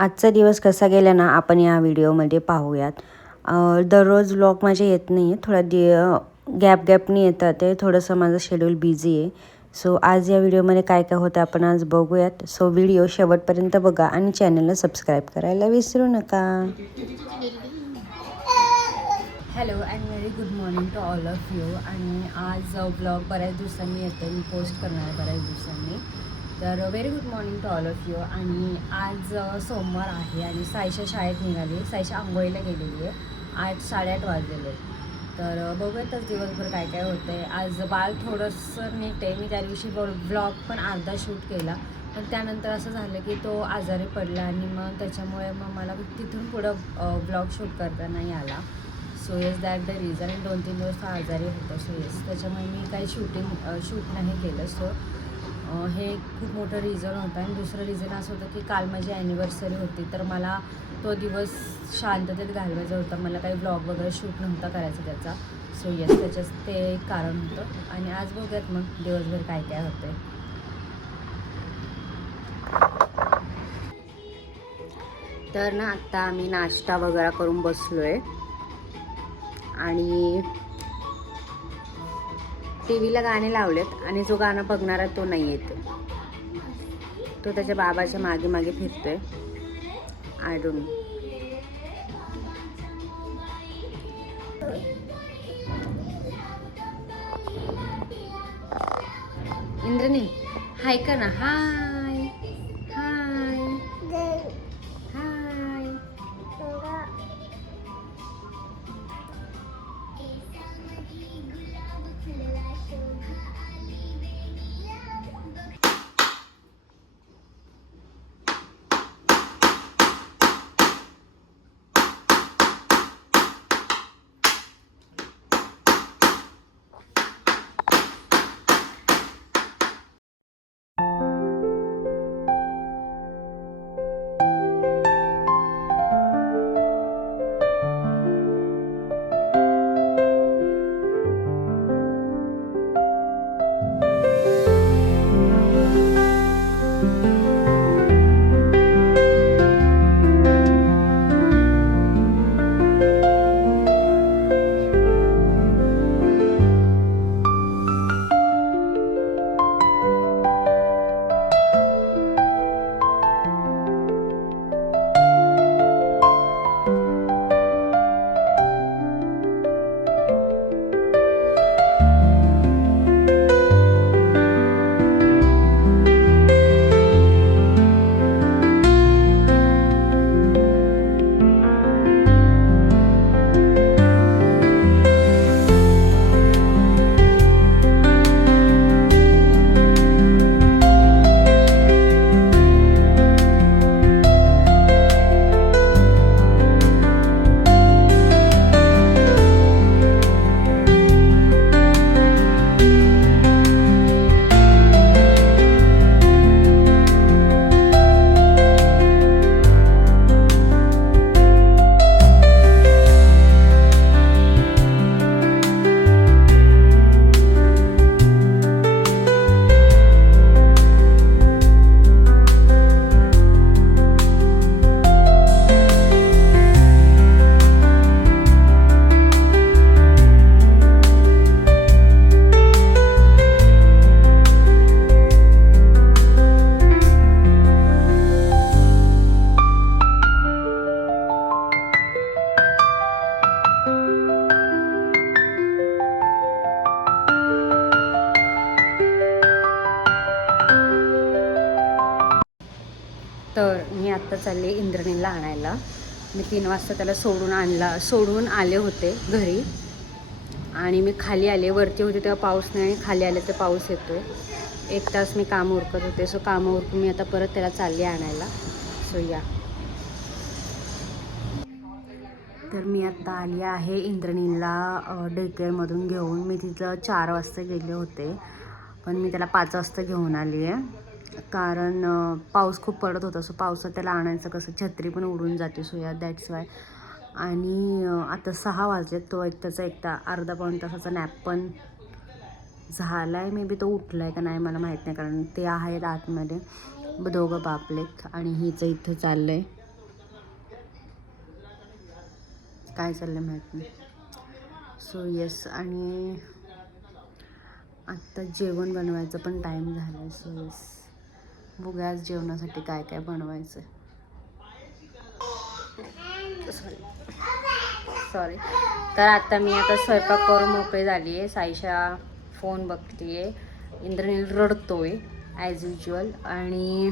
आजचा दिवस कसा गेला ना आपण या व्हिडिओमध्ये पाहूयात. दररोज व्लॉग माझे येत नाही आहे, थोडा गॅपनी येतात ते, थोडंसं माझं शेड्यूल बिझी आहे. सो आज या व्हिडिओमध्ये काय काय होतं आपण आज बघूयात. सो व्हिडिओ शेवटपर्यंत बघा आणि चॅनलला सबस्क्राईब करायला विसरू नका. Hello and very good morning to all of you. आणि आज ब्लॉग बऱ्याच दिवसांनी येतो, मी पोस्ट करणार आहे बऱ्याच दिवसांनी. तर very good morning to all of you. आणि आज सोमवार आहे आणि साईशा शाळेत निघाली. साईशा आंघोळीला गेलेली आहे. 8-8:30 वाजलेले. तर बघूयातच दिवसभर काय काय होतं आहे. आज बाळ थोडंसं नीट आहे. मी त्या दिवशी ब्लॉग पण अर्धा शूट केला, पण त्यानंतर असं झालं की तो आजारी पडला आणि मग त्याच्यामुळे मग मला तिथून पुढं ब्लॉग शूट करता नाही आला. So yes that the reason. आणि 2-3 दिवस तो आजारी होता. सो येस त्याच्यामुळे मी काही शूट नाही केलं. सो हे खूप मोठं रिझन होतं. आणि दुसरं रिझन असं होतं की काल माझी ॲनिव्हर्सरी होती, तर मला तो दिवस शांततेत घालवायचा होता. मला काही ब्लॉग वगैरे शूट नव्हता करायचा त्याचा. सो येस त्याच्याच ते एक कारण होतं. आणि आज बघूयात मग दिवसभर काय काय होतं आहे. तर ना आत्ता आम्ही नाश्ता वगैरे करून बसलो आहे आणि टी व्हीला गाणे लावलेत आणि जो गाणं बघणारा तो नाही येते. तो त्याच्या बाबाच्या मागे मागे फिरतोय. I don't know. Indrani hi कर ना. हाय हाय हाय. तर मी आत्ता चालले इंद्रणीला आणायला. मी 3 वाजता त्याला सोडून आले होते घरी आणि मी खाली आले. वरती होते तेव्हा पाऊस नाही, आणि खाली आले तर पाऊस येतो आहे. 1 तास मी कामं उरकत होते. सो कामं उरकून मी आता परत त्याला चालले आणायला. सो या. तर मी आत्ता आली आहे इंद्रणीला डे केअरमधून घेऊन. मी तिथं 4 वाजता गेले होते, पण मी त्याला 5 वाजता घेऊन आली आहे. कारण पाऊस खूप पडत होता. सो पावसात त्याला आणायचं कसं, छत्री पण उडून जाते. सो या दॅट्स वाय. आणि आता 6 वाजलेत. तो त्याचा अर्धा पाऊण तासाचा नॅप पण झाला आहे. मे बी तो उठला आहे का नाही मला माहीत नाही, कारण ते आहेत आतमध्ये दोघं बापलेत आणि हिचं इथं चाललं आहे. काय चाललं माहीत नाही. सो येस, आणि आत्ता जेवण बनवायचं पण टाईम झाला आहे. सो येस, बघूया आज जेवणासाठी काय काय बनवायचं. सॉरी. तर आता मी आता स्वयंपाक करून मोकळी झाली आहे. साईशा फोन बघते आहे, इंद्रनील रडतोय ॲज युज्युअल, आणि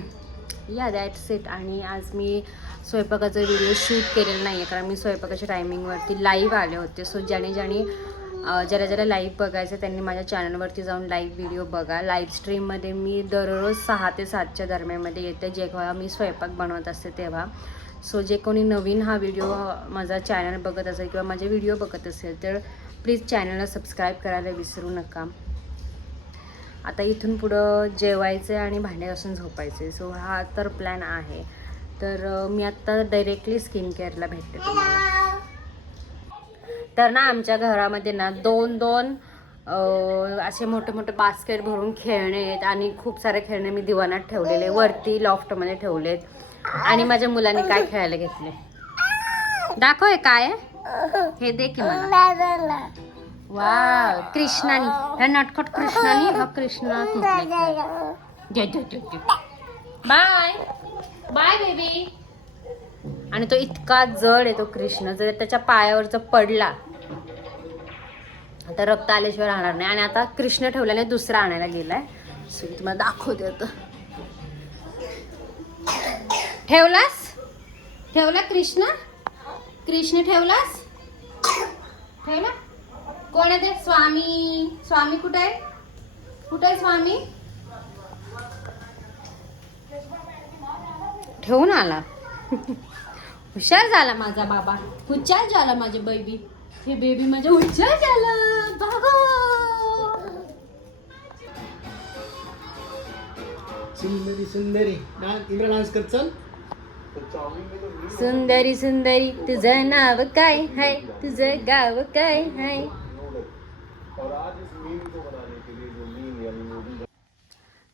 या दॅट्स इट. आणि आज मी स्वयंपाकाचा व्हिडिओ शूट केलेला नाही आहे, कारण मी स्वयंपाकाच्या टायमिंगवरती लाईव्ह आले होते. सो ज्याने ज्याला लाईव्ह बघायचं त्यांनी माझ्या चॅनलवरती जाऊन लाईव्ह व्हिडिओ बघा. लाईव्ह स्ट्रीममध्ये मी दररोज 6 ते 7च्या दरम्यानमध्ये येते, जेव्हा मी स्वयंपाक बनवत असते तेव्हा. सो जे कोणी नवीन हा व्हिडिओ माझा चॅनल बघत असेल किंवा माझे व्हिडिओ बघत असेल तर प्लीज चॅनलला सबस्क्राईब करायला विसरू नका. आता इथून पुढं जेवायचं आहे आणि भांडे घासून झोपायचे. सो हा तर प्लॅन आहे. तर मी आत्ता डायरेक्टली स्किन केअरला भेटते तुम्हाला. तर ना आमच्या घरामध्ये ना 2 असे मोठे मोठे बास्केट भरून खेळणे आहेत, आणि खूप सारे खेळणे मी दिवाणात ठेवलेले, वरती लॉफ्टमध्ये ठेवलेत. आणि माझ्या मुलांनी काय खेळायला घेतले दाखव. हे काय आहे हे दे की मला. वा, कृष्णानी, ह्या नटखट कृष्णानी हा कृष्णा घेतले. Bye bye baby. आणि तो इतका जड आहे तो कृष्ण, जर त्याच्या पायावरचा पडला आता रक्त आल्याशिवाय राहणार नाही. आणि आता कृष्ण ठेवल्याने दुसरा आणायला गेलाय. सो तुम्हाला दाखवते आता. ठेवला कृष्ण ठेवला. कोण आहे ते? स्वामी कुठे आहे स्वामी? ठेवून आला. हुशार झाला माझा बाबा, हुशार झाला माझे बेबी. हे बेबी माझं हुशार झालं बाबा. सुंदरी डान्स कर. चल. सुंदरी तुझं नाव काय हाय, तुझं गाव काय हाय?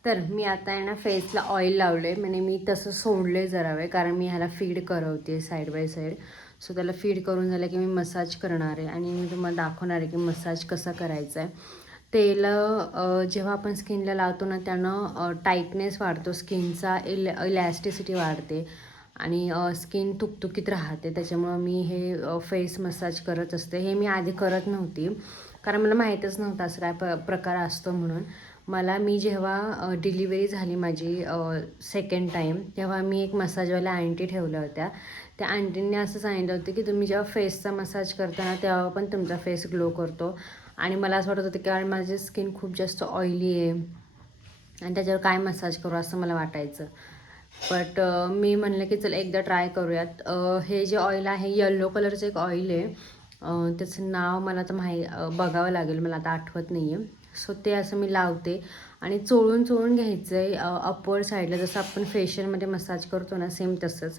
तर मी आता आहे ना फेसला ऑइल लावलं आहे. म्हणजे मी तसं सोडलं आहे जरा वेळ, कारण मी ह्याला फीड करवते साईड बाय साईड. सो त्याला फीड करून झालं की मी मसाज करणार आहे, आणि मी तुम्हाला दाखवणार आहे की मसाज कसा करायचा आहे. तेल जेव्हा आपण स्किनला लावतो ना त्यानं टाईटनेस वाढतो, स्किनचा इलॅस्टिसिटी वाढते, आणि स्किन तुकतुकीत राहते. त्याच्यामुळं मी हे फेस मसाज करत असते. हे मी आधी करत नव्हती, कारण मला माहीतच नव्हतं असं काय प्रकार असतो म्हणून. मी जेव्हा डिलिव्हरी झाली माझी सेकंड टाईम, तेव्हा मी एक मसाजवाल्या आंटी ठेवल्या होत्या. त्या आंटींनी असं सांगितलं होतं की तुम्ही जेव्हा फेसचा मसाज करताना तेव्हा पण तुमचा फेस ग्लो करतो. आणि मला असं वाटत होतं की कारण माझी स्किन खूप जास्त ऑइली आहे आणि त्याच्यावर काय मसाज करू असं मला वाटायचं. बट मी म्हणलं की चल एकदा ट्राय करूयात. हे जे ऑइल आहे येल्लो कलरचं एक ऑइल आहे, त्याचं नाव मला तर बघावं लागेल, मला आता आठवत नाही आहे. सो ते असं मी लावते आणि चोळून घ्यायचं आहे अपवर्ड साईडला, जसं आपण फेशियलमध्ये मसाज करतो ना सेम तसंच.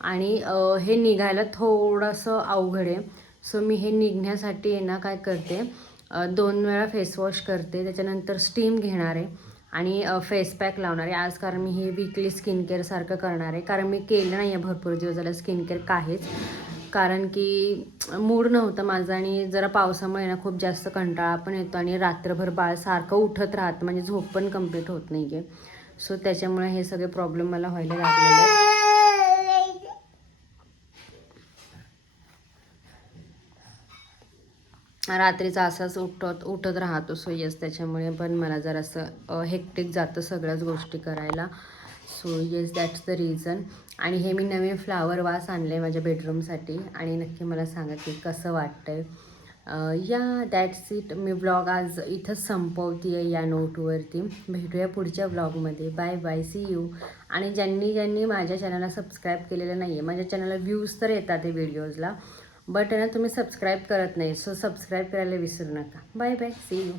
आणि हे निघायला थोडंसं अवघड आहे. सो मी हे निघण्यासाठी आहे ना काय करते, 2 वेळा फेसवॉश करते, त्याच्यानंतर स्टीम घेणार आहे आणि फेस पॅक लावणार आहे आज. कारण मी हे वीकली स्किन केअरसारखं करणार आहे, कारण मी केलं नाही आहे भरपूर दिवस झालं स्किन केअर काहीच, कारण की मूड नव्हतं माझं. आणि जरा पावसामुळे ना खूप जास्त कंटाळा पण येतो, आणि रात्रभर बाळ सारखं उठत राहतं, म्हणजे झोप पण कंप्लीट होत नाही आहे. सो त्याच्यामुळे हे सगळे प्रॉब्लेम मला व्हायला लागलेले आहेत. रात्रीचा असाच उठत राहतो. सो येस, त्याच्यामुळे पण मला जरासं हेक्टिक जातं सगळ्याच गोष्टी करायला. So yes, that's the reason. आणि हे मी नवीन फ्लावर वास आणले माझ्या बेडरूमसाठी, आणि नक्की मला सांगा की कसं वाटतंय. या दॅट्स इट. मी व्लॉग आज इथंच संपवते आहे या नोटवरती. भेटूया पुढच्या व्लॉगमध्ये. Bye bye, see you. आणि ज्यांनी माझ्या चॅनलला सबस्क्राईब केलेलं नाही आहे, माझ्या चॅनलला व्ह्यूज तर येतात ते व्हिडिओजला, बट ना तुम्ही सबस्क्राईब करत नाही. सो सबस्क्राईब करायला विसरू नका. Bye bye, see you.